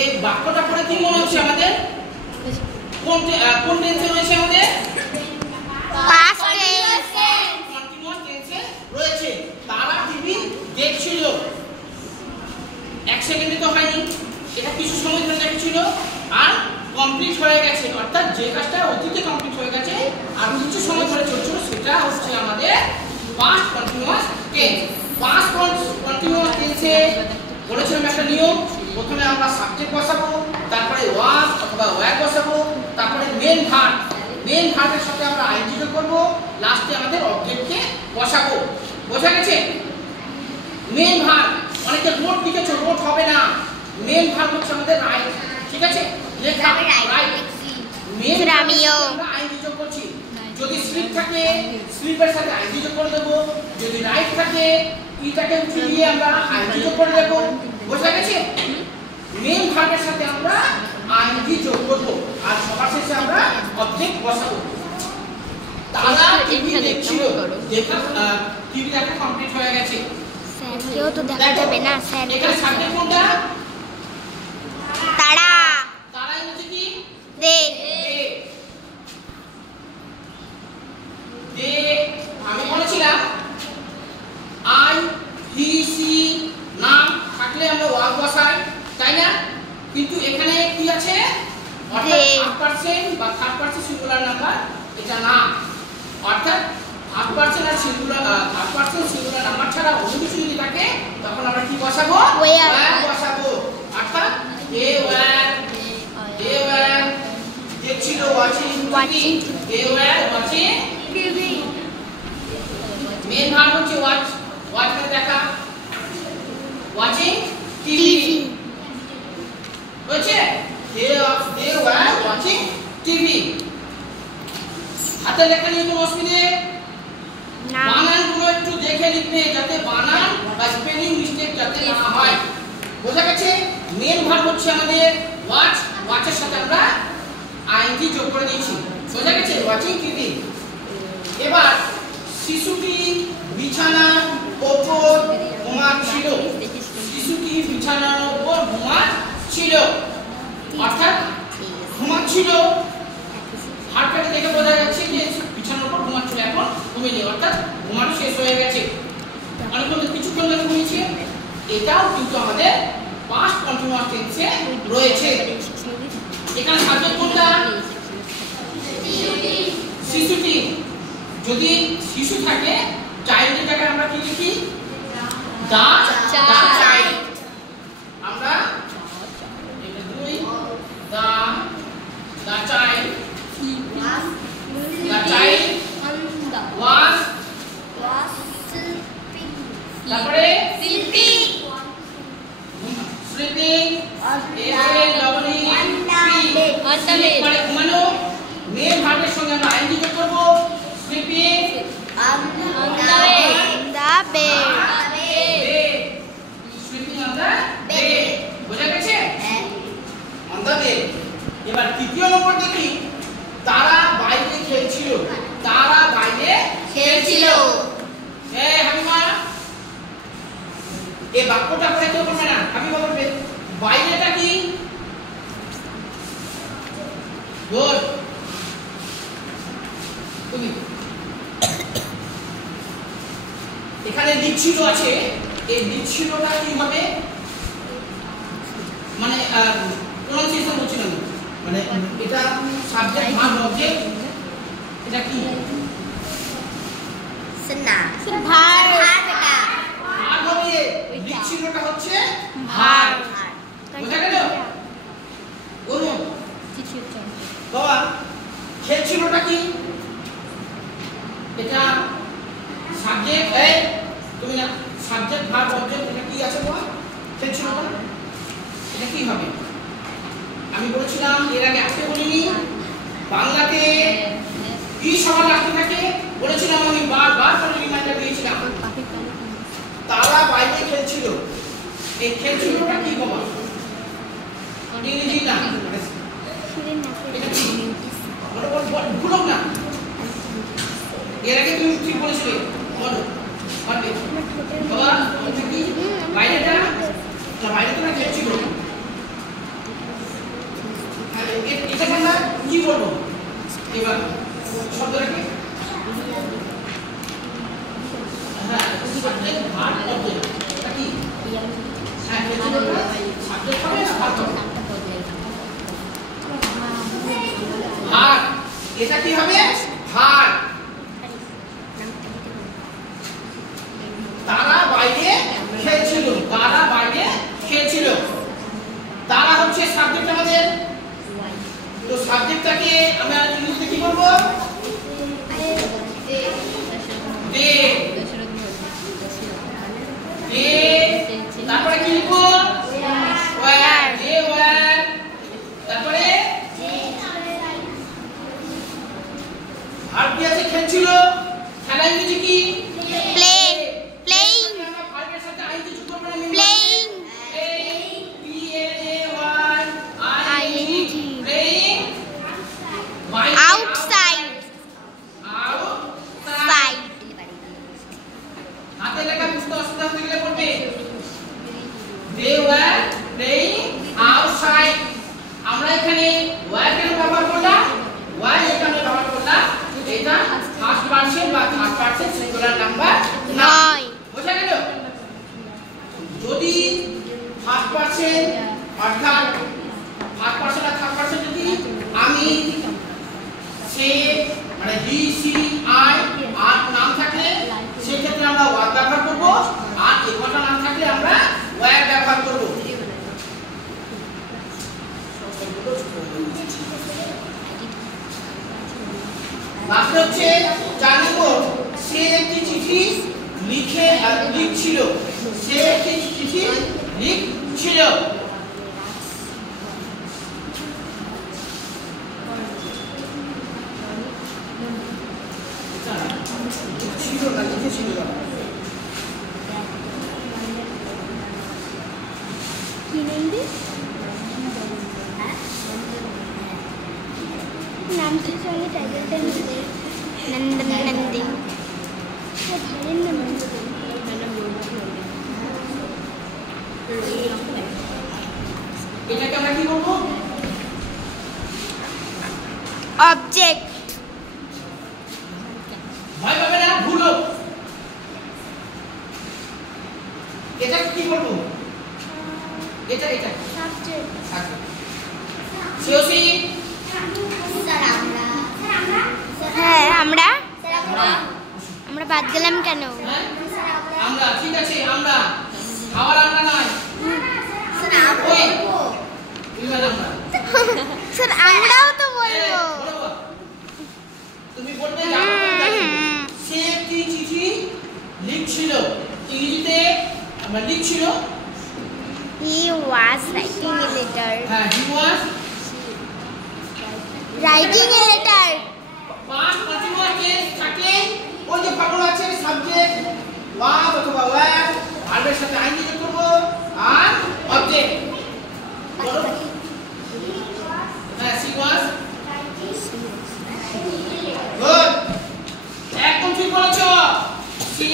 এই বাক্যটা পড়ে কি মনে হচ্ছে আমাদের? কোন টেন্সে রয়েছে আমাদের? Past tense. কন্টিনিউয়াস টেন্সে রয়েছে। তারা টিভি দেখছিল। এক সেকেন্ডে তো হয়নি, এটা কিছু সময় ধরে দেখছিল আর কমপ্লিট হয়ে গেছে, অর্থাৎ যে কাজটা অতীতে কমপ্লিট হয়ে গেছে আর কিছু সময় ধরে চলছিল সেটা হচ্ছে আমাদের past continuous tense. Past continuous টেন্সে বলেছিলাম একটা নিয়ম, প্রথমে আমরা সাবজেক্ট বসাবো, তারপরে ওয়াজ অথবা ওয়্যার বসাবো, তারপরে মেন ভার্ব, মেন ভার্বের সাথে আমরা আইএনজি যোগ করব, লাস্টে আমাদের অবজেক্টকে বসাবো। বোঝা গেছে? মেন ভার্ব, অনেকে রোড লিখেছো, রোড হবে না, মেন ভার্ব হচ্ছে আমাদের রাইট। ঠিক আছে, লেখা রাইট। মেন আমিও আমরা আইএনজি যোগ করছি। যদি স্লিপ থাকে স্লিপের সাথে আইএনজি যোগ করে দেব, যদি রাইট থাকে ইটাকে উঠিয়ে দিয়ে আমরা আইএনজি যোগ করে দেব। বোঝা গেছে? মেন ভার্বের সাথে আমরা আইএনজি যোগ করব আর সবার শেষে আমরা অবজেক্ট বসাবো। তারা টিভি দেখছিল, টিভি দেখা কমপ্লিট হয়ে গেছে। স্যারকেও তো দেখা যাবে না, স্যার। এখানে সাবজেক্ট কোনটা? তারা। তারাই হচ্ছে কি? দে। দে আমি বলেছিলাম আই হি সি নাম থাকলে আমরা ওয়ার্ব বসাই, তাই না? কিন্তু এখানে কি আছে? অর্থাৎ হাফ পারসন বা থার্ড পারসন সিঙ্গুলার নাম্বার এটা না, অর্থাৎ হাফ পারসন আর singular half person singular number ছাড়া অন্য কিছু যদি থাকে তখন আমরা কি বসাবো? ওয়্যার বসাবো। অর্থাৎ এ ওয়্যার দেখছিল ওয়াচিং টিভি, এ were watching TV. Main verb হচ্ছে ওয়াচ, ওয়াচ মানে দেখা, ওয়াচিং টিভি। বুঝছে? they were watching TV। হাতে লেখা নিয়ে কোনো অসুবিধে না, বানানগুলো একটু দেখে লিখবে যাতে বানান বা স্পেলিং মিস্টেক যাতে না হয়। বোঝা গেছে? মেন ভার্ব হচ্ছে আমাদের ওয়াচ, ওয়াচের সাথে আমরা আইএনজি যোগ করে দিয়েছি। বোঝা গেছে? Watching TV. এবার শিশুটি বিছানার উপর ঘুমাচ্ছিল, শিশুটি বিছানার উপর ঘুমাচ্ছিল, অর্থাৎ ঘুমাচ্ছিল হাতটাকে দেখে বোঝা যাচ্ছে যে বিছানার উপর ঘুমাচ্ছিল, এখন ঘুমিয়ে, অর্থাৎ ঘুমানো শেষ হয়ে গেছে, অনেকক্ষণ কিছুক্ষণ ধরে ঘুমিয়েছে। এটাও কিন্তু আমাদের পাস্ট কন্টিনিউয়াস টেন্সে রয়েছে। এখানে সাবজেক্ট কোনটা? শিশুটি। যদি শিশু থাকে চাইল্ডের জায়গায় আমরা কি লিখি? দা চাইল্ড। আমরা এটা দুই the child was তারপরে sleeping মানে ঘুমানো। মেন ভার্বের সঙ্গে আমরা আইএনজি যোগ করব, sleeping on the bed, sleeping on the bed। বোঝা গেছে? on the bed। এবার তৃতীয় নম্বর দেখি, তারা বাইরে খেলছিল, তারা বাইরে খেলছিল। হাবিবা এই বাক্যটা পড়ে কেউ বলবে না, হাবিবা বলবে বাইরেটা কি? গুড, তুমি এখানে লিখছিল আছে, এই লিখছিলটা কি হবে? মানে প্রনাউন্সিয়েশন হচ্ছিল না, মানে এটা সাবজেক্ট ভার্ব অবজেক্ট, এটা কি? সুনা ভার্ব, ভার্ব হবে। লিখছিলটা হচ্ছে ভার্ব। বুঝা গেল? বলুন বাবা, খেলছিলটা কি? এটা সাবজেক্ট, এই তুমি না সাবজেক্ট ভার্ব অবজেক্ট, এটা কি আছে বাবা? খেলছিলটা এটা কি হবে? আমি বলেছিলাম এর আগে আজকে বলিনি, বাংলাতে কি সমাজ আসতে থাকে বলেছিলাম, আমি বারবার করে রিমাইন্ডার দিয়েছিলাম। তারা বাইরে খেলছিল, এই খেলছিলটা কি বাবা? ইংরেজি না, এটা কি? ভুলো না, এর আগে তুমি ঠিক বলেছিলে, বলো বাবা, এটা কি? বাইরেটা না, বাইরে তো না খেলছিল, এটাকে আমরা কি বলবো এবার শব্দটাকে হ্যাঁ সাবজেক্ট ভার্ব অবজেক্ট এটা কি হ্যাঁ সাবজেক্ট হবে না ভার্ব ভার্ব এটা কি হবে ভার্ব তারা বাইরে খেলছিল তারা বাইরে খেলছিল তারা হচ্ছে সাবজেক্ট আমাদের তো সাবজেক্টটাকে আমরা ইংলিশে কি বলবো দে দে তারপরে কি লিখবো ওয়্যার দে ওয়্যার তারপরে আর কি আছে খেলছিল খেলা ইংরেজি কি প্লে প্লেইং আমরা ভার্বের সাথে আইএনজি যুক্ত করে নিব প্লেইং outside side হাতে লেখা বুঝতে অসুবিধা হয়ে গেলে পড়বে they were playing outside আমরা এখানে were কেন ব্যবহার করলাম were এখানে ব্যবহার করলাম এটা ফার্স্ট পারসন বা থার্ড পারসন সিঙ্গুলার নাম্বার নয় বোঝা গেল যদি ফার্স্ট পারসন অর্থাৎ ফার্স্ট পারসন আর থার্ড পারসন যদি আমি সে মানে হি সি আই আর নাম থাকলে সেই ক্ষেত্রে আমরা ওয়ার ব্যবহার করব আর একটা নাম থাকলে আমরা ওয়্যার ব্যবহার করব লাস্ট হচ্ছে জানিব সে একটি চিঠি লিখছিল সে একটি চিঠি লিখছিল नाम से चले टाइगर नंदन नंदी वो भाई এটাকে আমরা কি বলবো ऑब्जेक्ट ভয় পাবে না ভুলো এটা কি বলবো এটা এটা सब्जेक्ट সিওসি হ্যাঁ আমরা বাদ গেলাম কেন আমরা ঠিক আছে আমরা খাওয়ার আমরা নয় ওই বিমান আমরা স্যার আমরাও তো বলবো তুমি বলবে সে একটি চিঠি লিখছিল ইংরেজিতে আমরা লিখছিল he was writing a letter হ্যাঁ he was writing a letter পাঁচ কন্টিনিউয়াস টেন্স থাকলে ওই যে ফর্মুলা আছে সাবজেক্ট was অথবা were ভার্বের সাথে আইএনজি যোগ করব আর অবজেক্ট বলো হ্যাঁ she was গুড একদম ঠিক বলেছো she